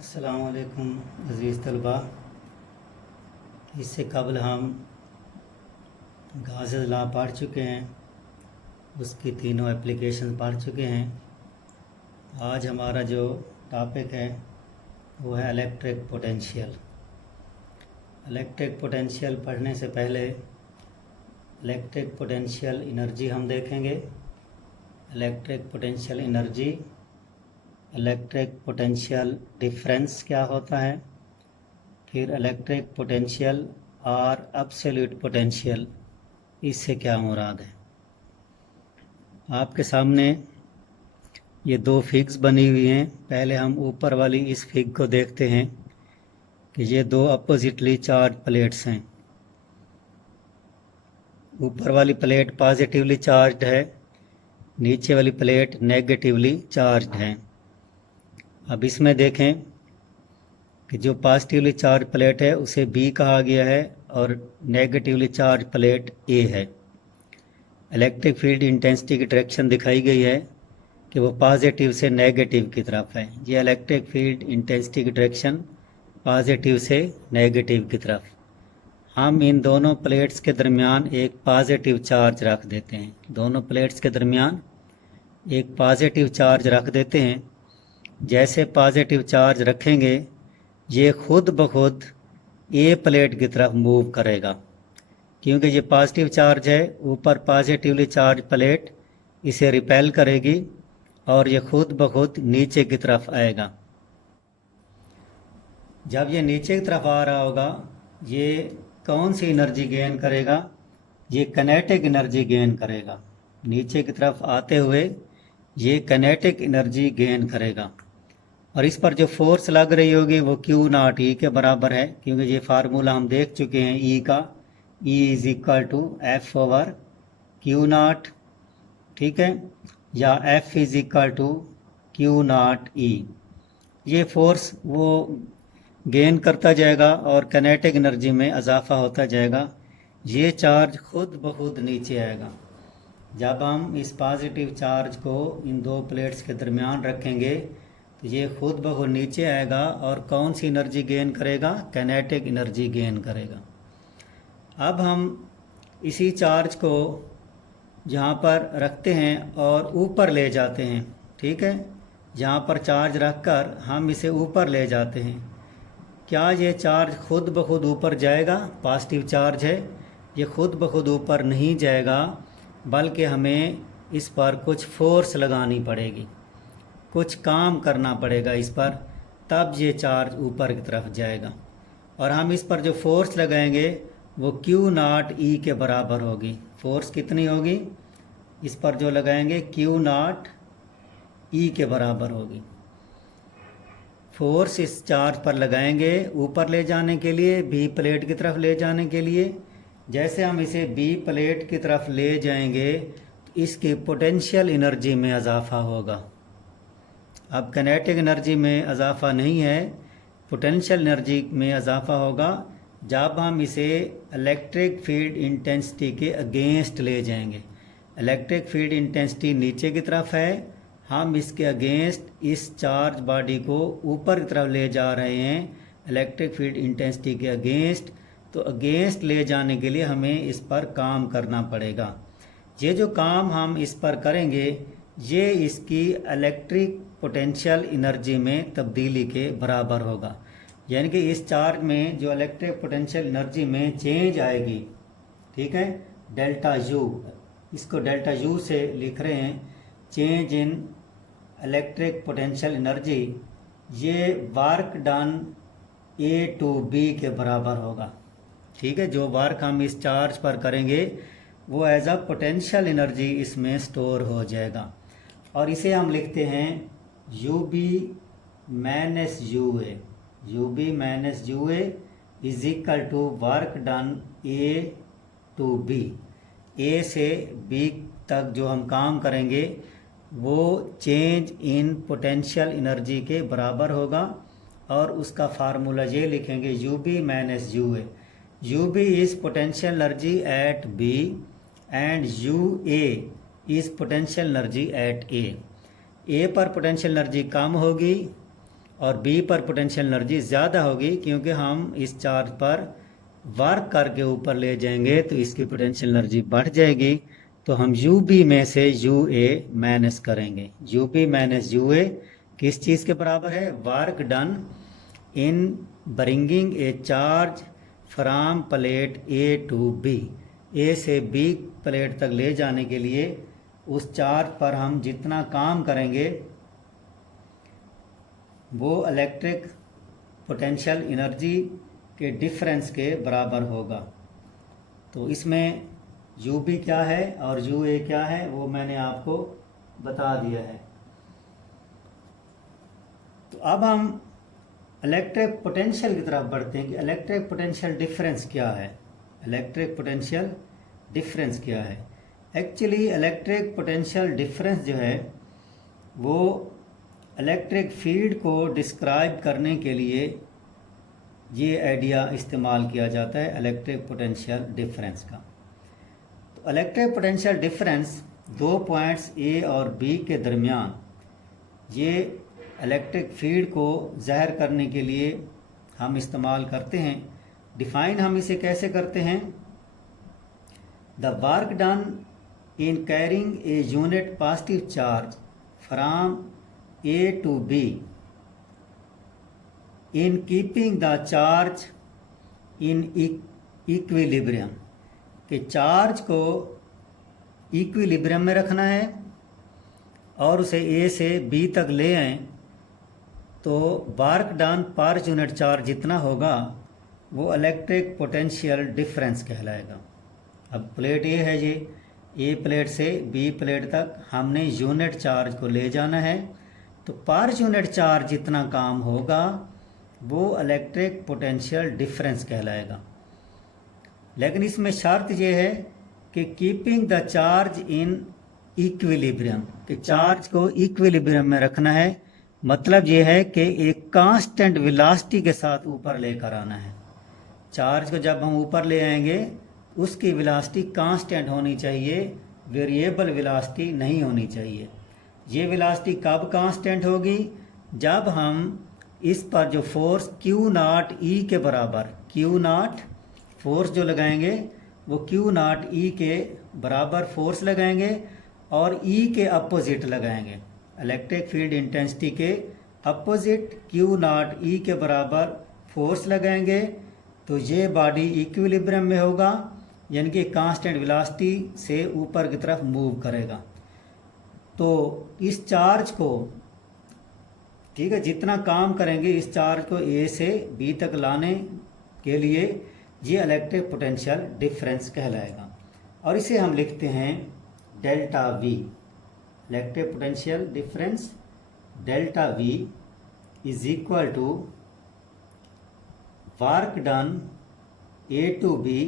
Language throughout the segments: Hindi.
अस्सलाम वालेकुम अज़ीज़ तलबा। इससे कबल हम गाज़िस लॉ पढ़ चुके हैं, उसकी तीनों एप्लीकेशन पढ़ चुके हैं। आज हमारा जो टॉपिक है वो है इलेक्ट्रिक पोटेंशियल। इलेक्ट्रिक पोटेंशियल पढ़ने से पहले इलेक्ट्रिक पोटेंशियल एनर्जी हम देखेंगे। Electric potential energy, electric potential difference क्या होता है, फिर इलेक्ट्रिक पोटेंशियल और एब्सोल्यूट पोटेंशियल, इससे क्या मुराद है। आपके सामने ये दो फिग्स बनी हुई हैं। पहले हम ऊपर वाली इस फिग को देखते हैं कि ये दो अपोजिटली चार्ज प्लेट्स हैं। ऊपर वाली प्लेट पॉजिटिवली चार्ज्ड है, नीचे वाली प्लेट नेगेटिवली चार्ज्ड है। अब इसमें देखें कि जो पॉजिटिवली चार्ज प्लेट है उसे बी कहा गया है और नेगेटिवली चार्ज प्लेट ए है। इलेक्ट्रिक फील्ड इंटेंसिटी की डायरेक्शन दिखाई गई है कि वो पॉजिटिव से नेगेटिव की तरफ है। ये इलेक्ट्रिक फील्ड इंटेंसिटी की डायरेक्शन पॉजिटिव से नेगेटिव की तरफ। हम इन दोनों प्लेट्स के दरमियान एक पॉजिटिव चार्ज रख देते हैं। दोनों प्लेट्स के दरमियान एक पॉजिटिव चार्ज रख देते हैं। जैसे पॉजिटिव चार्ज रखेंगे ये खुद ब खुद ए प्लेट की तरफ मूव करेगा, क्योंकि ये पॉजिटिव चार्ज है। ऊपर पॉजिटिवली चार्ज प्लेट इसे रिपेल करेगी और ये खुद ब खुद नीचे की तरफ आएगा। जब ये नीचे की तरफ आ रहा होगा ये कौन सी एनर्जी गेन करेगा? ये काइनेटिक एनर्जी गेन करेगा। नीचे की तरफ आते हुए ये काइनेटिक एनर्जी गेन करेगा और इस पर जो फोर्स लग रही होगी वो क्यू नॉट ई के बराबर है, क्योंकि ये फार्मूला हम देख चुके हैं ई का। E is equal to F over Q naught, ठीक है, या F is equal to Q naught E. ये फोर्स वो गेन करता जाएगा और काइनेटिक एनर्जी में इजाफा होता जाएगा। ये चार्ज खुद ब खुद नीचे आएगा। जब हम इस पॉजिटिव चार्ज को इन दो प्लेट्स के दरमियान रखेंगे तो ये खुद ब खुद नीचे आएगा और कौन सी एनर्जी गेन करेगा? काइनेटिक एनर्जी गेन करेगा। अब हम इसी चार्ज को जहाँ पर रखते हैं और ऊपर ले जाते हैं, ठीक है, जहाँ पर चार्ज रखकर हम इसे ऊपर ले जाते हैं। क्या ये चार्ज खुद ब खुद ऊपर जाएगा? पॉजिटिव चार्ज है, ये खुद ब खुद ऊपर नहीं जाएगा, बल्कि हमें इस पर कुछ फोर्स लगानी पड़ेगी, कुछ काम करना पड़ेगा इस पर, तब ये चार्ज ऊपर की तरफ जाएगा। और हम इस पर जो फोर्स लगाएंगे वो क्यू नॉट ई के बराबर होगी। फोर्स कितनी होगी? इस पर जो लगाएंगे क्यू नॉट ई के बराबर होगी। फोर्स इस चार्ज पर लगाएंगे ऊपर ले जाने के लिए, बी प्लेट की तरफ ले जाने के लिए। जैसे हम इसे बी प्लेट की तरफ ले जाएंगे तो इसकी पोटेंशियल एनर्जी में इजाफा होगा। अब काइनेटिक एनर्जी में इजाफा नहीं है, पोटेंशियल एनर्जी में इजाफा होगा जब हम इसे इलेक्ट्रिक फील्ड इंटेंसिटी के अगेंस्ट ले जाएंगे। इलेक्ट्रिक फील्ड इंटेंसिटी नीचे की तरफ है, हम इसके अगेंस्ट इस चार्ज बॉडी को ऊपर की तरफ ले जा रहे हैं इलेक्ट्रिक फील्ड इंटेंसिटी के अगेंस्ट। तो अगेंस्ट ले जाने के लिए हमें इस पर काम करना पड़ेगा। ये जो काम हम इस पर करेंगे ये इसकी इलेक्ट्रिक पोटेंशियल एनर्जी में तब्दीली के बराबर होगा। यानी कि इस चार्ज में जो इलेक्ट्रिक पोटेंशियल एनर्जी में चेंज आएगी, ठीक है, डेल्टा यू, इसको डेल्टा यू से लिख रहे हैं, change in electric potential energy, ये work done A to B के बराबर होगा। ठीक है, जो वर्क हम इस चार्ज पर करेंगे वो एज अ पोटेंशियल एनर्जी इसमें स्टोर हो जाएगा। और इसे हम लिखते हैं U B minus U A. U B minus U A is equal to work done A to B. A से बी तक जो हम काम करेंगे वो चेंज इन पोटेंशियल एनर्जी के बराबर होगा और उसका फार्मूला ये लिखेंगे U B minus U A. U B is potential energy at B and U A is potential energy at A. A पर पोटेंशियल एनर्जी कम होगी और बी पर पोटेंशियल एनर्जी ज़्यादा होगी, क्योंकि हम इस चार्ज पर वर्क करके ऊपर ले जाएंगे तो इसकी पोटेंशियल एनर्जी बढ़ जाएगी। तो हम यू बी में से यू ए माइनस करेंगे। U B minus U A किस चीज़ के बराबर है? Work done in bringing a charge from plate A to B. A से बी प्लेट तक ले जाने के लिए उस चार्ज पर हम जितना काम करेंगे वो इलेक्ट्रिक पोटेंशियल एनर्जी के डिफरेंस के बराबर होगा। तो इसमें यू बी क्या है और यू ए क्या है वो मैंने आपको बता दिया है। तो अब हम इलेक्ट्रिक पोटेंशियल की तरफ बढ़ते हैं कि इलेक्ट्रिक पोटेंशियल डिफरेंस क्या है। इलेक्ट्रिक पोटेंशियल डिफरेंस क्या है? एक्चुअली इलेक्ट्रिक पोटेंशियल डिफरेंस जो है वो इलेक्ट्रिक फील्ड को डिस्क्राइब करने के लिए ये आइडिया इस्तेमाल किया जाता है इलेक्ट्रिक पोटेंशियल डिफरेंस का। तो इलेक्ट्रिक पोटेंशियल डिफरेंस दो पॉइंट्स ए और बी के दरमियान ये इलेक्ट्रिक फील्ड को ज़ाहिर करने के लिए हम इस्तेमाल करते हैं। डिफाइन हम इसे कैसे करते हैं? The work done in carrying a unit positive charge from A to B in keeping the charge in equilibrium, कि चार्ज को इक्विलिब्रियम में रखना है और उसे ए से बी तक ले आएँ तो work done per unit charge जितना होगा वो इलेक्ट्रिक पोटेंशियल डिफरेंस कहलाएगा। अब प्लेट ए है, ये ए प्लेट से बी प्लेट तक हमने यूनिट चार्ज को ले जाना है, तो पर यूनिट चार्ज जितना काम होगा वो इलेक्ट्रिक पोटेंशियल डिफरेंस कहलाएगा। लेकिन इसमें शर्त ये है कि keeping the charge in equilibrium, कि चार्ज को इक्विलिब्रियम में रखना है। मतलब ये है कि एक कांस्टेंट वेलोसिटी के साथ ऊपर लेकर आना है। चार्ज को जब हम ऊपर ले आएंगे उसकी वेलोसिटी कांस्टेंट होनी चाहिए, वेरिएबल वेलोसिटी नहीं होनी चाहिए। ये वेलोसिटी कब कांस्टेंट होगी? जब हम इस पर जो फोर्स क्यू नॉट ई के बराबर, क्यू नॉट फोर्स जो लगाएंगे वो क्यू नॉट ई के बराबर फोर्स लगाएंगे और ई के अपोजिट लगाएंगे। इलेक्ट्रिक फील्ड इंटेंसिटी के अपोजिट क्यू नॉट ई के बराबर फोर्स लगाएंगे तो ये बॉडी इक्विलिब्रियम में होगा, यानी कि कांस्टेंट वेलोसिटी से ऊपर की तरफ मूव करेगा। तो इस चार्ज को, ठीक है, जितना काम करेंगे इस चार्ज को ए से बी तक लाने के लिए ये इलेक्ट्रिक पोटेंशियल डिफरेंस कहलाएगा। और इसे हम लिखते हैं delta V. Electric potential difference delta V is equal to work done A to B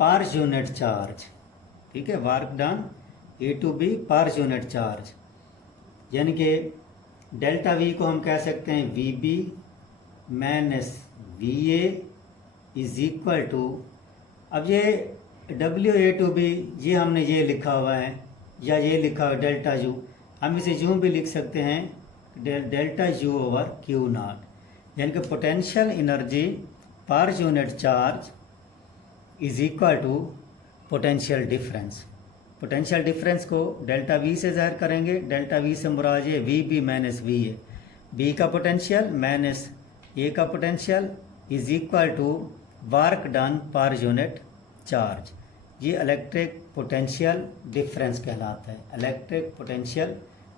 per unit charge. ठीक है, work done A to B per unit charge, यानी कि डेल्टा वी को हम कह सकते हैं V B minus V A is equal to, अब ये डब्ल्यू ए टू बी ये हमने ये लिखा हुआ है या ये लिखा हुआ डेल्टा यू, हम इसे यूँ भी लिख सकते हैं delta U over Q naught, यानी कि potential energy per unit charge is equal to potential difference. Potential difference को डेल्टा वी से ज़ाहिर करेंगे। डेल्टा वी से मुराद है V B minus V A, B का पोटेंशियल माइनस ए का potential is equal to work done per unit charge. ये इलेक्ट्रिक पोटेंशियल डिफरेंस कहलाता है, इलेक्ट्रिक पोटेंशियल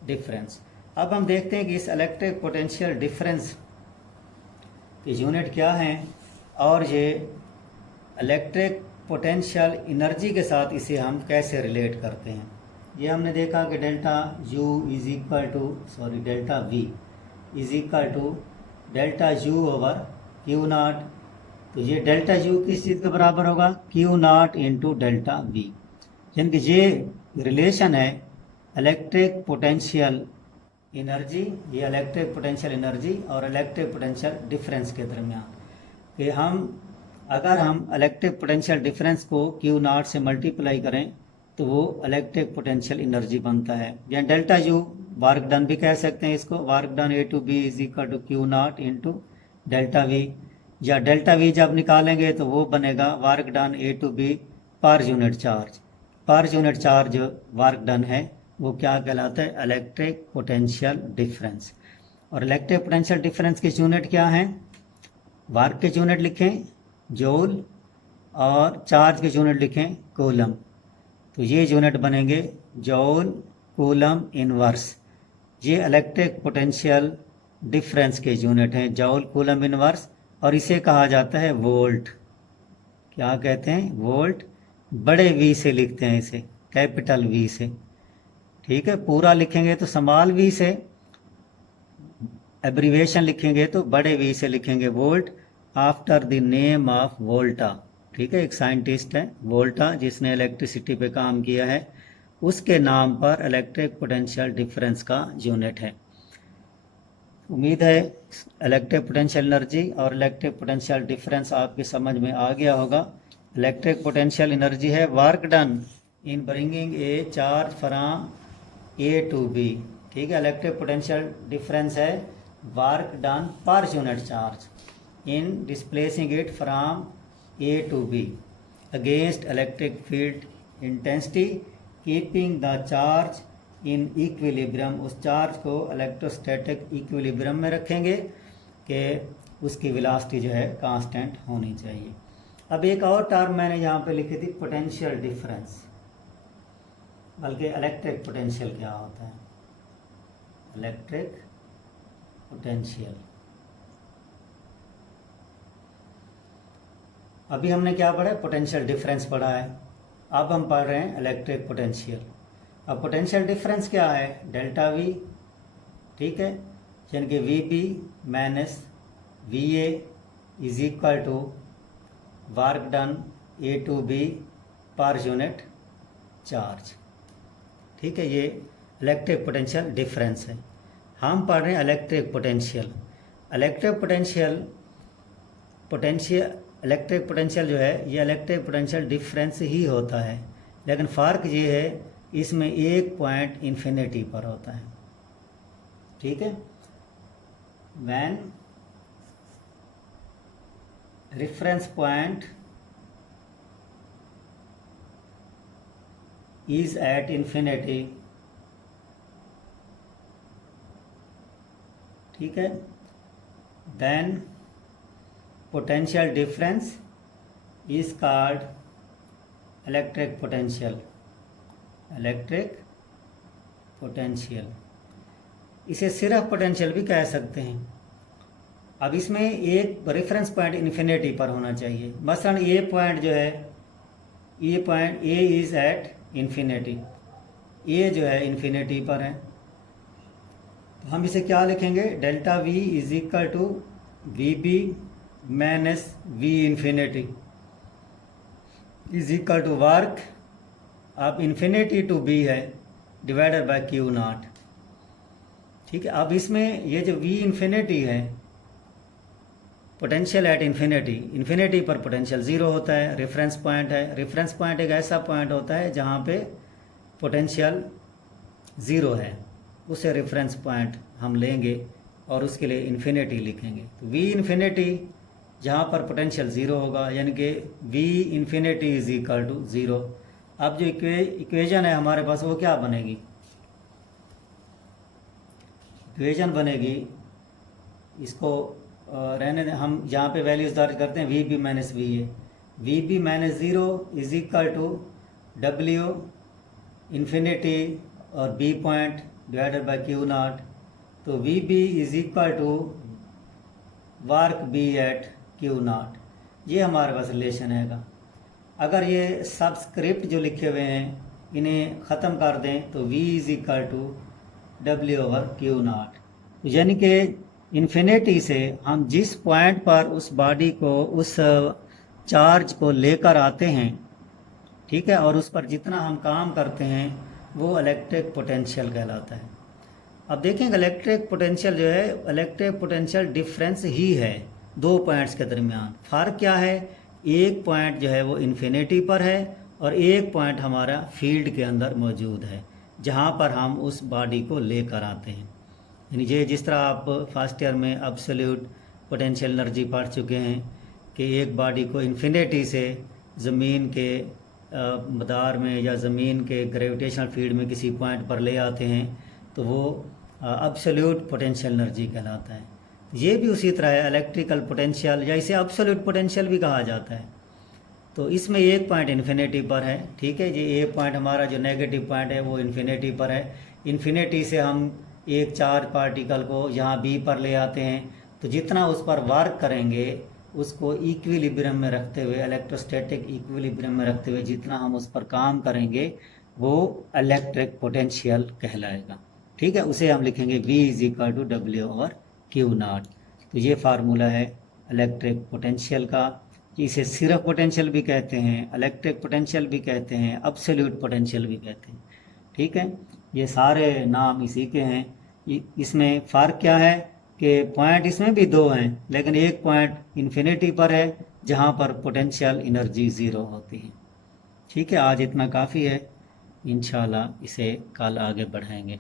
डिफरेंस। अब हम देखते हैं कि इस इलेक्ट्रिक पोटेंशियल डिफरेंस के यूनिट क्या हैं और ये इलेक्ट्रिक पोटेंशियल एनर्जी के साथ इसे हम कैसे रिलेट करते हैं। ये हमने देखा कि delta U is equal to delta V is equal to delta U over Q naught. तो ये डेल्टा यू किस चीज़ के बराबर होगा? Q naught into delta V, यानी कि ये रिलेशन है इलेक्ट्रिक पोटेंशियल एनर्जी, ये इलेक्ट्रिक पोटेंशियल एनर्जी और इलेक्ट्रिक पोटेंशियल डिफरेंस के दरमियान, कि अगर हम इलेक्ट्रिक पोटेंशियल डिफरेंस को क्यू नॉट से मल्टीप्लाई करें तो वो इलेक्ट्रिक पोटेंशियल एनर्जी बनता है। या डेल्टा यू वर्क डन भी कह सकते हैं इसको, work done A to B is equal to Q naught into delta V. या डेल्टा वी जब निकालेंगे तो वो बनेगा work done A to B per unit charge. Per unit charge work done है वो क्या कहलाता है, इलेक्ट्रिक पोटेंशियल डिफरेंस। और इलेक्ट्रिक पोटेंशियल डिफरेंस की यूनिट क्या है, वर्क के यूनिट लिखें जूल और चार्ज के यूनिट लिखें कूलम। तो ये यूनिट बनेंगे जूल कूलम इनवर्स। ये इलेक्ट्रिक पोटेंशियल डिफरेंस के यूनिट हैं, जूल कूलम इनवर्स। और इसे कहा जाता है वोल्ट। क्या कहते हैं, वोल्ट। बड़े वी से लिखते हैं इसे, कैपिटल वी से। ठीक है, पूरा लिखेंगे तो स्मॉल वी से, एब्रीवेशन लिखेंगे तो बड़े वी से लिखेंगे volt, after the name of Volta. ठीक है, एक साइंटिस्ट है वोल्टा जिसने इलेक्ट्रिसिटी पे काम किया है, उसके नाम पर इलेक्ट्रिक पोटेंशियल डिफरेंस का यूनिट है। उम्मीद है इलेक्ट्रिक पोटेंशियल एनर्जी और इलेक्ट्रिक पोटेंशियल डिफरेंस आपकी समझ में आ गया होगा। इलेक्ट्रिक पोटेंशियल एनर्जी है work done in bringing a charge from A to B. ठीक है, इलेक्ट्रिक पोटेंशियल डिफरेंस है work done per unit charge in displacing it from A to B against electric field intensity keeping the charge in equilibrium. उस चार्ज को इलेक्ट्रोस्टैटिक इक्विलिब्रियम में रखेंगे कि उसकी वेलोसिटी जो है कांस्टेंट होनी चाहिए। अब एक और टर्म मैंने यहाँ पे लिखी थी पोटेंशियल डिफरेंस, बल्कि इलेक्ट्रिक पोटेंशियल क्या होता है, इलेक्ट्रिक पोटेंशियल। अभी हमने क्या पढ़ा है, पोटेंशियल डिफरेंस पढ़ा है। अब हम पढ़ रहे हैं इलेक्ट्रिक पोटेंशियल। अब पोटेंशियल डिफरेंस क्या है, डेल्टा वी। ठीक है, यानी कि V B minus V A is equal to work done A to B per unit charge. ठीक है, ये इलेक्ट्रिक पोटेंशियल डिफरेंस है। हम पढ़ रहे हैं इलेक्ट्रिक पोटेंशियल। इलेक्ट्रिक पोटेंशियल जो है ये इलेक्ट्रिक पोटेंशियल डिफरेंस ही होता है, लेकिन फ़र्क ये है इसमें एक पॉइंट इन्फिनिटी पर होता है। ठीक है, when reference point is at infinity. ठीक है, then potential difference is called electric potential. Electric potential, इसे सिर्फ पोटेंशियल भी कह सकते हैं। अब इसमें एक रेफरेंस पॉइंट इन्फिनिटी पर होना चाहिए। मसलन ये पॉइंट जो है, ये point A is at infinity, A जो है इन्फिनिटी पर है, तो हम इसे क्या लिखेंगे, delta V is equal to V B minus V infinity is equal to work अब इन्फिनिटी टू बी है डिवाइडेड बाय क्यू नॉट। ठीक है, अब इसमें ये जो वी इन्फिनिटी है, पोटेंशियल एट इन्फिनिटी, इन्फिनिटी पर पोटेंशियल ज़ीरो होता है, रेफरेंस पॉइंट है। रेफरेंस पॉइंट एक ऐसा पॉइंट होता है जहाँ पे पोटेंशियल ज़ीरो है, उसे रेफरेंस पॉइंट हम लेंगे और उसके लिए इन्फिनिटी लिखेंगे। तो वी इन्फिनिटी जहाँ पर पोटेंशियल ज़ीरो होगा, यानी कि V infinity is equal to zero. अब जो इक्वेशन है हमारे पास वो क्या बनेगी, इक्वेशन बनेगी, इसको रहने दें, हम यहाँ पे वैल्यूज दर्ज करते हैं, V B minus V A. V B minus zero is equal to W infinity और B point divided by Q naught. तो V B is equal to work B at Q naught. ये हमारे पास रिलेशन हैगा। अगर ये सब्सक्रिप्ट जो लिखे हुए हैं इन्हें ख़त्म कर दें तो v is equal to W over Q naught. यानी कि इन्फिनिटी से हम जिस पॉइंट पर उस बॉडी को, उस चार्ज को लेकर आते हैं, ठीक है, और उस पर जितना हम काम करते हैं वो इलेक्ट्रिक पोटेंशियल कहलाता है। अब देखेंगे इलेक्ट्रिक पोटेंशियल जो है, इलेक्ट्रिक पोटेंशियल डिफरेंस ही है दो पॉइंट्स के दरमियान। फ़र्क क्या है, एक पॉइंट जो है वो इन्फिनिटी पर है और एक पॉइंट हमारा फील्ड के अंदर मौजूद है जहाँ पर हम उस बॉडी को लेकर आते हैं। यानी ये जिस तरह आप फर्स्ट ईयर में एब्सोल्यूट पोटेंशियल एनर्जी पढ़ चुके हैं कि एक बॉडी को इन्फिनिटी से ज़मीन के मदार में या ज़मीन के ग्रेविटेशनल फील्ड में किसी पॉइंट पर ले आते हैं तो वो एब्सोल्यूट पोटेंशियल एनर्जी कहलाता है। ये भी उसी तरह है, इलेक्ट्रिकल पोटेंशियल या इसे एब्सोल्यूट पोटेंशियल भी कहा जाता है। तो इसमें एक पॉइंट इन्फिनिटी पर है, ठीक है। ये एक पॉइंट हमारा जो नेगेटिव पॉइंट है वो इन्फिनिटी पर है। इन्फिनिटी से हम एक चार्ज पार्टिकल को यहाँ बी पर ले आते हैं, तो जितना उस पर वर्क करेंगे उसको इक्विलिब्रियम में रखते हुए, इलेक्ट्रोस्टैटिक इक्विलिब्रियम में रखते हुए जितना हम उस पर काम करेंगे वो इलेक्ट्रिक पोटेंशियल कहलाएगा, ठीक है। उसे हम लिखेंगे V = W और Q0। तो ये फार्मूला है इलेक्ट्रिक पोटेंशियल का। इसे सिर्फ पोटेंशियल भी कहते हैं, इलेक्ट्रिक पोटेंशियल भी कहते हैं, एब्सोल्यूट पोटेंशियल भी कहते हैं, ठीक है। ये सारे नाम इसी के हैं। इसमें फ़र्क क्या है कि पॉइंट इसमें भी दो हैं, लेकिन एक पॉइंट इन्फिनिटी पर है जहाँ पर पोटेंशियल एनर्जी ज़ीरो होती है, ठीक है। आज इतना काफ़ी है, इंशाल्लाह इसे कल आगे बढ़ाएंगे।